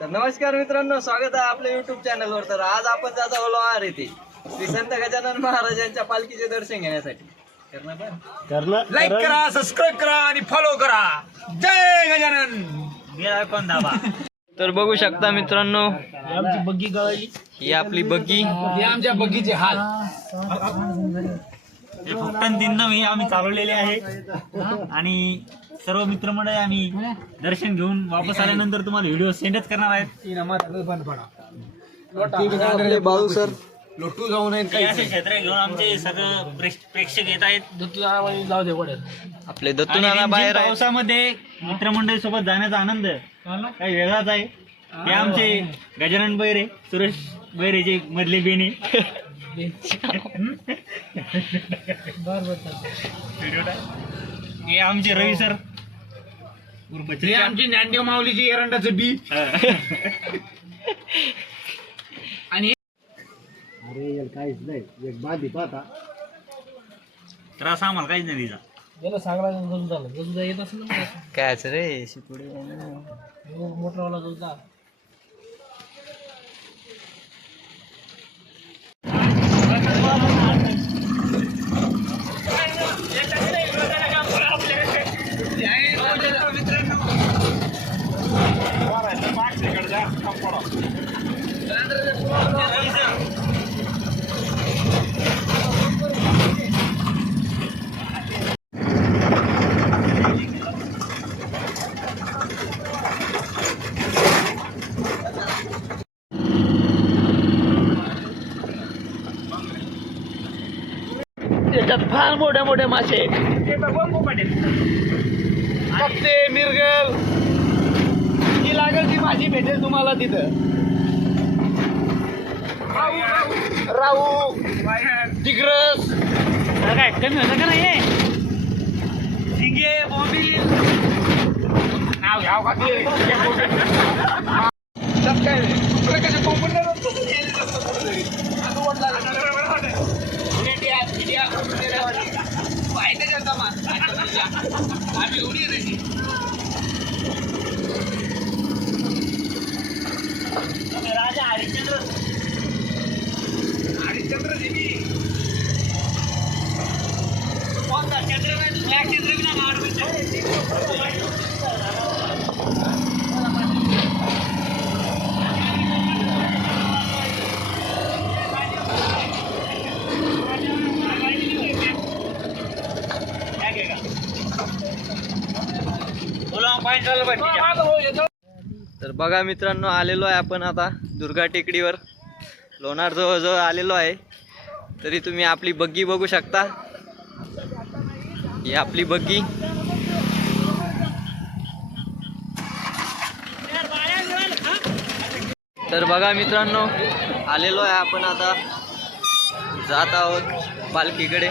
तर नमस्कार मित्रांनो स्वागत आहे आपल्या युट्यूब चॅनलवर तर आज आपण जात आहोत येथे. श्री संत गजानन महाराजांच्या पालखीचे दर्शन घेण्यासाठी. करणार लाईक करा सबस्क्राईब करा आणि फॉलो करा. जय गजानन. कोण दाबा? तर बघू शकता मित्रांनो आमची बग्गी गळाली. ही आपली बग्गी. हे आमच्या बगीचे हाल. हे फक्त तीन नवी आम्ही चालवलेले आहे. आणि सर्व मित्रमंडळी आम्ही दर्शन घेऊन वापस आल्यानंतर तुम्हाला व्हिडिओ सेंडच करणार आहेत. बंद पडा. बाळू सर. लोटू जाऊ नये असे क्षेत्र घेऊन आमचे सगळं प्रेक्ष- प्रेक्षक येत आहेत. जाऊ दे आपले दत्तूनाना रिमझिम बाहेर आहे पावसामध्ये मित्रमंडळी सोबत जाण्याचा आनंद काही वेगळाच आहे. हे आमचे गजानन बैरे सुरेश बैरेचे मधले बेने. हे आमचे रवी सर. हे. आमची ज्ञानदेव माऊलीची एरंडाचं बी. आणि त्रास आम्हाला काहीच नाही दिला याला सांगला गजू झालं. गजू येत असेल ना कायच रे? शिपुडे मोटरवाला गजू त्याच्यात फार मोठ्या मोठ्या मासे पत्ते मिरगल जी लागेल ती भाजी भेटेल तुम्हाला तिथं? राहू तिग्रस काय कमी होतं का नाही? झिंगे बॉम्बिल नाव घ्याव का ते? त्यात काय रे? तुला कसे कोंबून नाही राहत तसं केलेलं असतं कुठेतरी. असं वाटलं लागलं. इंडिया, इंडिया, इंडिया वाली. माहिती आहे का मा? आम्ही उडी आहे तशी. राजा हरिश्चंद्र. हरिश्चंद्र. कोणता? चंद्रबाबू ब्लॅक चंद्रबाबू मारतो मागं हो, येतो. तर बघा मित्रांनो आलेलो आहे आपण आता दुर्गा टेकडीवर. लोणार जवळजवळ आलेलो आहे. तरी तुम्ही आपली बग्गी बघू शकता. ही आपली बग्गी. तर बघा मित्रांनो आलेलो आहे आपण आता. जात आहोत पालखीकडे.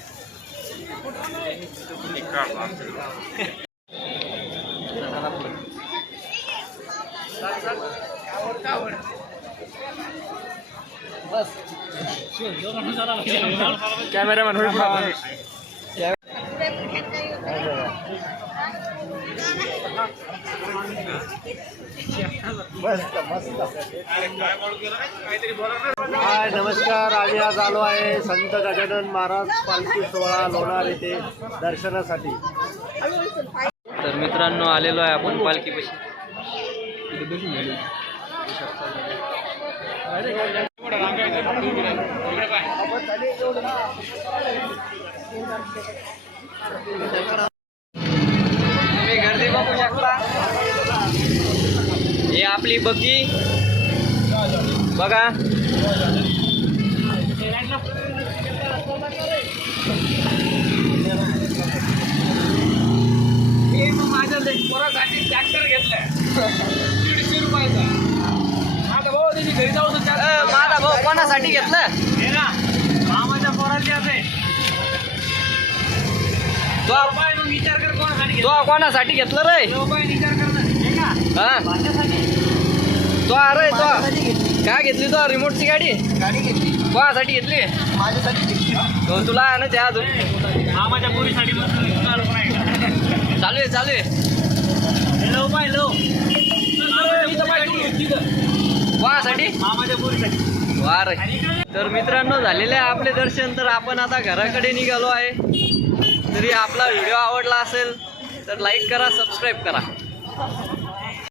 सगळे आपले कॅमेरामॅन हाय नमस्कार. आम्ही आज आलो आहे संत गजानन महाराज पालखी सोहळा लोणार येथे दर्शनासाठी. तर मित्रांनो आलेलो आहे आपण पालखीपाशी. तुम्ही गर्दी बघू शकता. हे आपली बग्गी. बघा. माझ्या पोरासाठी भाऊ भाऊ कोणासाठी घेतलं? हे ना मामाच्या पोराची तो विचार कर कोणासाठी तो कोणासाठी घेतलं रे? विचार कर हा? तो अरे तो. काय घेतली तो? रिमोटची गाडी? गाडी घेतली कोणासाठी घेतली? माझ्यासाठी तो तुला आणायची आहे अजून. मामाच्या पोरीसाठी चालू आहे चालू आहे. लव बाय लव कोणासाठी? मामाच्या पोरीसाठी तर मित्रांनो झालेले आहे आपले दर्शन. तर आपण आता घराकडे निघालो आहे. तरी आपला व्हिडिओ आवडला असेल तर लाईक करा सबस्क्राईब करा.